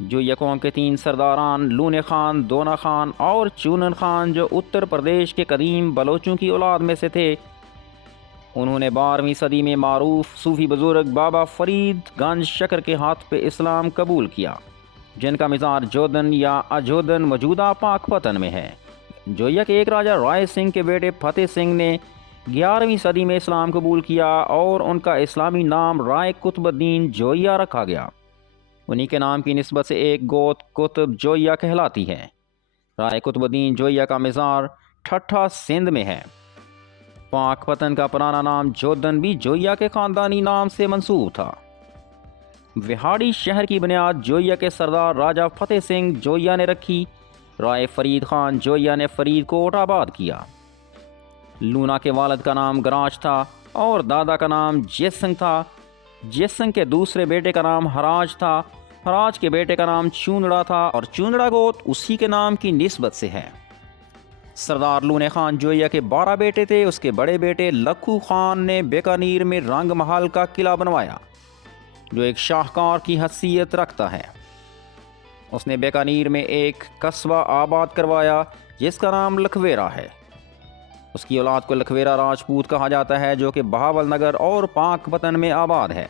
جوئیہ قوم کے 3 سرداران لونے خان، دونا خان اور چونن خان، جو اتر پردیش کے قدیم بلوچوں کی اولاد میں سے تھے، انہوں نے 12ویں صدی میں معروف صوفی بزرگ بابا فرید گنج شکر کے ہاتھ پہ اسلام قبول کیا، جن کا مزار جودن یا اجودن موجودہ پاک پتن میں ہے۔ جوئیہ کے ایک راجہ رائے سنگھ کے بیٹے فتح سنگھ نے 11ویں صدی میں اسلام قبول کیا اور ان کا اسلامی نام رائے قطب الدین جوئیہ رکھا گیا۔ انہی کے نام کی نسبت سے ایک گوت قطب جوئیہ کہلاتی ہے۔ رائے قطب الدین جوئیہ کا مزار ٹھٹھا سندھ میں ہے۔ پاک پتن کا پرانا نام جودن بھی جوئیہ کے خاندانی نام سے منسوب تھا۔ وہاڑی شہر کی بنیاد جوئیہ کے سردار راجہ فتح سنگھ جوئیہ نے رکھی۔ رائے فرید خان جوئیہ نے فرید کوٹ آباد کیا۔ لونا کے والد کا نام گراج تھا اور دادا کا نام جیسنگ تھا۔ جیسنگ کے دوسرے بیٹے کا نام ہراج تھا۔ ہراج کے بیٹے کا نام چوندڑا تھا اور چوندڑا گوت اسی کے نام کی نسبت سے ہے۔ سردار لونے خان جوئیہ کے 12 بیٹے تھے۔ اس کے بڑے بیٹے لکھو خان نے بیکانیر میں رنگ محل کا قلعہ بنوایا، جو ایک شاہکار کی حیثیت رکھتا ہے۔ اس نے بیکانیر میں ایک قصبہ آباد کروایا جس کا نام لکھویرا ہے۔ اس کی اولاد کو لکھویرا راجپوت کہا جاتا ہے، جو کہ بہاول نگر اور پاک پتن میں آباد ہے۔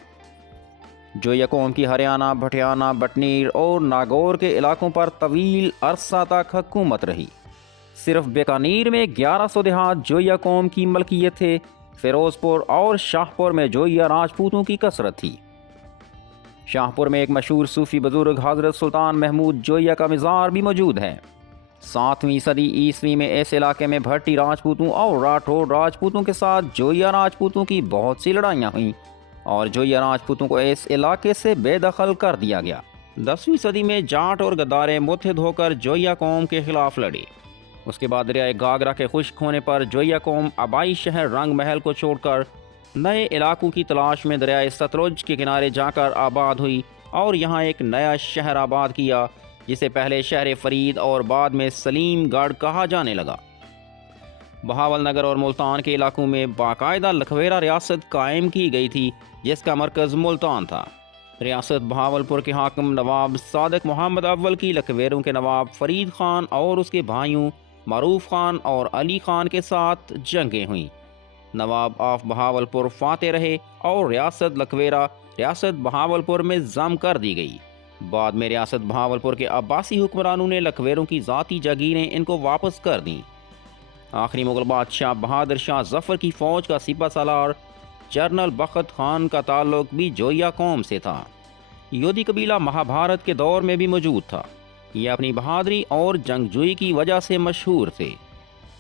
جوئیہ قوم کی ہریانہ، بھٹیانہ، بٹنیر اور ناگور کے علاقوں پر طویل عرصہ تک حکومت رہی۔ صرف بیکانیر میں 1100 دیہات جوئیہ قوم کی ملکیت تھے۔ فیروز پور اور شاہ پور میں جوئیہ راجپوتوں کی کثرت تھی۔ شاہ پور میں ایک مشہور صوفی بزرگ حضرت سلطان محمود جوئیہ کا مزار بھی موجود ہے۔ 7ویں صدی عیسوی میں اس علاقے میں بھٹی راجپوتوں اور راٹھوڑ راجپوتوں کے ساتھ جوئیہ راجپوتوں کی بہت سی لڑائیاں ہوئیں اور جوئیہ راجپوتوں کو اس علاقے سے بے دخل کر دیا گیا۔ 10ویں صدی میں جاٹ اور غدارے متحد ہو کر جوئیہ قوم کے خلاف لڑی۔ اس کے بعد دریائے گاگرا کے خشک ہونے پر جوئیہ قوم آبائی شہر رنگ محل کو چھوڑ کر نئے علاقوں کی تلاش میں دریائے ستلج کے کنارے جا کر آباد ہوئی اور یہاں ایک نیا شہر آباد کیا، جسے پہلے شہر فرید اور بعد میں سلیم گڑھ کہا جانے لگا۔ بہاول نگر اور ملتان کے علاقوں میں باقاعدہ لکھویرا ریاست قائم کی گئی تھی، جس کا مرکز ملتان تھا۔ ریاست بہاول پور کے حاکم نواب صادق محمد اول کی لکھویروں کے نواب فرید خان اور اس کے بھائیوں معروف خان اور علی خان کے ساتھ جنگیں ہوئیں۔ نواب آف بہاول پور فاتح رہے اور ریاست لکھویرا ریاست بہاول پور میں ضم کر دی گئی۔ بعد میں ریاست بہاول پور کے عباسی حکمرانوں نے لکھویروں کی ذاتی جاگیریں ان کو واپس کر دیں۔ آخری مغل بادشاہ بہادر شاہ ظفر کی فوج کا سپہ سالار جنرل بخت خان کا تعلق بھی جوئیہ قوم سے تھا۔ یودھی قبیلہ مہابھارت کے دور میں بھی موجود تھا۔ یہ اپنی بہادری اور جنگجوئی کی وجہ سے مشہور تھے۔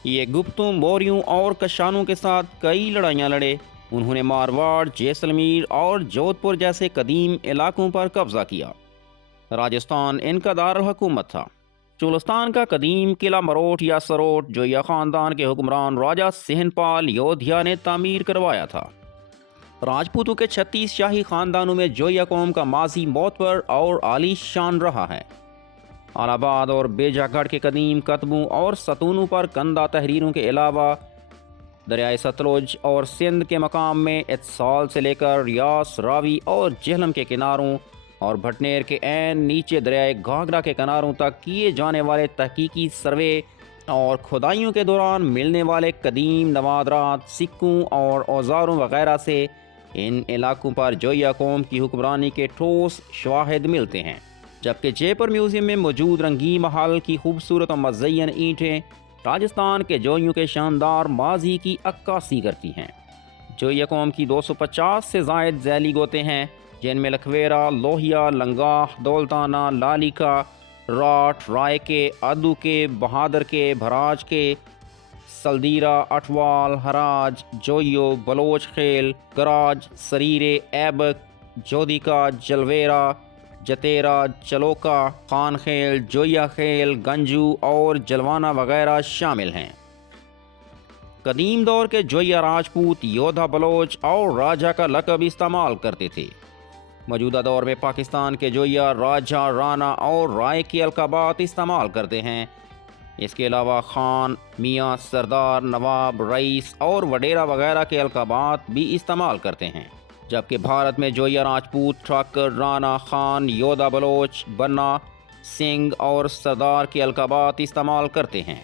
یہ گپتوں، موریوں اور کشانوں کے ساتھ کئی لڑائیاں لڑے۔ انہوں نے مارواڑ، جیسلمیر اور جودھ پور جیسے قدیم علاقوں پر قبضہ کیا۔ راجستھان ان کا دارالحکومت تھا۔ چولستان کا قدیم قلعہ مروٹ یا سروٹ جوئیہ خاندان کے حکمران راجہ سہن پال یودھیا نے تعمیر کروایا تھا۔ راجپوتوں کے 36 شاہی خاندانوں میں جوئیہ قوم کا ماضی معتبر اور عالی شان رہا ہے۔ الہ آباد اور بیجا گڑھ کے قدیم کتبوں اور ستونوں پر کندہ تحریروں کے علاوہ دریائے ستلج اور سندھ کے مقام میں اتصال سے لے کر ریاس، راوی اور جہلم کے کناروں اور بھٹنیر کے عین نیچے دریائے گھاگرا کے کناروں تک کیے جانے والے تحقیقی سروے اور کھدائیوں کے دوران ملنے والے قدیم نوادرات، سکوں اور اوزاروں وغیرہ سے ان علاقوں پر جوئیہ قوم کی حکمرانی کے ٹھوس شواہد ملتے ہیں، جبکہ جے پور میوزیم میں موجود رنگی محل کی خوبصورت اور مزین اینٹیں راجستھان کے جوئیوں کے شاندار ماضی کی عکاسی کرتی ہیں۔ جوئیہ قوم کی 250 سے زائد ذیلی گوتے ہیں، جن میں لکھویرا، لوہیا، لنگاہ، دولتانہ، لالیکا، راٹھ، رائے کے، ادو کے، بہادر کے، بھراج کے، سلدیرا، اٹوال، ہراج، جوئیو، بلوچ خیل، گراج، سریرے، ایبک، جودیکا، جلویرا، جتیرا، چلوکا، خان خیل، جوئیہ خیل، گنجو اور جلوانہ وغیرہ شامل ہیں۔ قدیم دور کے جوئیہ راجپوت یودھا بلوچ اور راجہ کا لقب استعمال کرتے تھے۔ موجودہ دور میں پاکستان کے جوئیہ راجہ، رانا اور رائے کے القابات استعمال کرتے ہیں۔ اس کے علاوہ خان، میاں، سردار، نواب، رئیس اور وڈیرا وغیرہ کے القابات بھی استعمال کرتے ہیں۔ جبکہ بھارت میں جویا راجپوت، ٹھاکر، رانا، خان، یودا بلوچ، بنا، سنگھ اور سردار کے القابات استعمال کرتے ہیں۔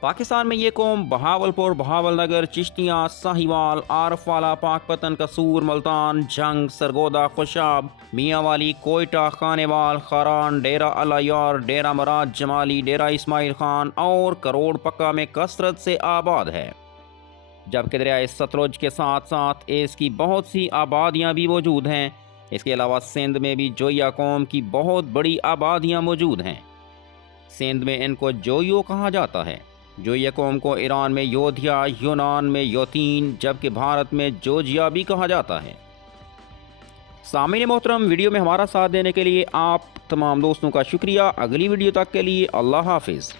پاکستان میں یہ قوم بہاولپور، بہاول نگر، چشتیاں، ساہیوال، عارف والا، پاک پتن، قصور، ملتان، جنگ، سرگودا، خوشاب، میاں والی، کوئٹہ، خانیوال، خاران، ڈیرہ العیار، ڈیرہ مراد جمالی، ڈیرہ اسماعیل خان اور کروڑ پکا میں کثرت سے آباد ہے، جبکہ دریائے ستلج کے ساتھ ساتھ اس کی بہت سی آبادیاں بھی موجود ہیں۔ اس کے علاوہ سندھ میں بھی جویا قوم کی بہت بڑی آبادیاں موجود ہیں۔ سندھ میں ان کو جویو کہا جاتا ہے۔ جویا قوم کو ایران میں یودھیا، یونان میں یوتین، جبکہ بھارت میں جورجیا بھی کہا جاتا ہے۔ سامعین محترم، ویڈیو میں ہمارا ساتھ دینے کے لیے آپ تمام دوستوں کا شکریہ۔ اگلی ویڈیو تک کے لیے اللہ حافظ۔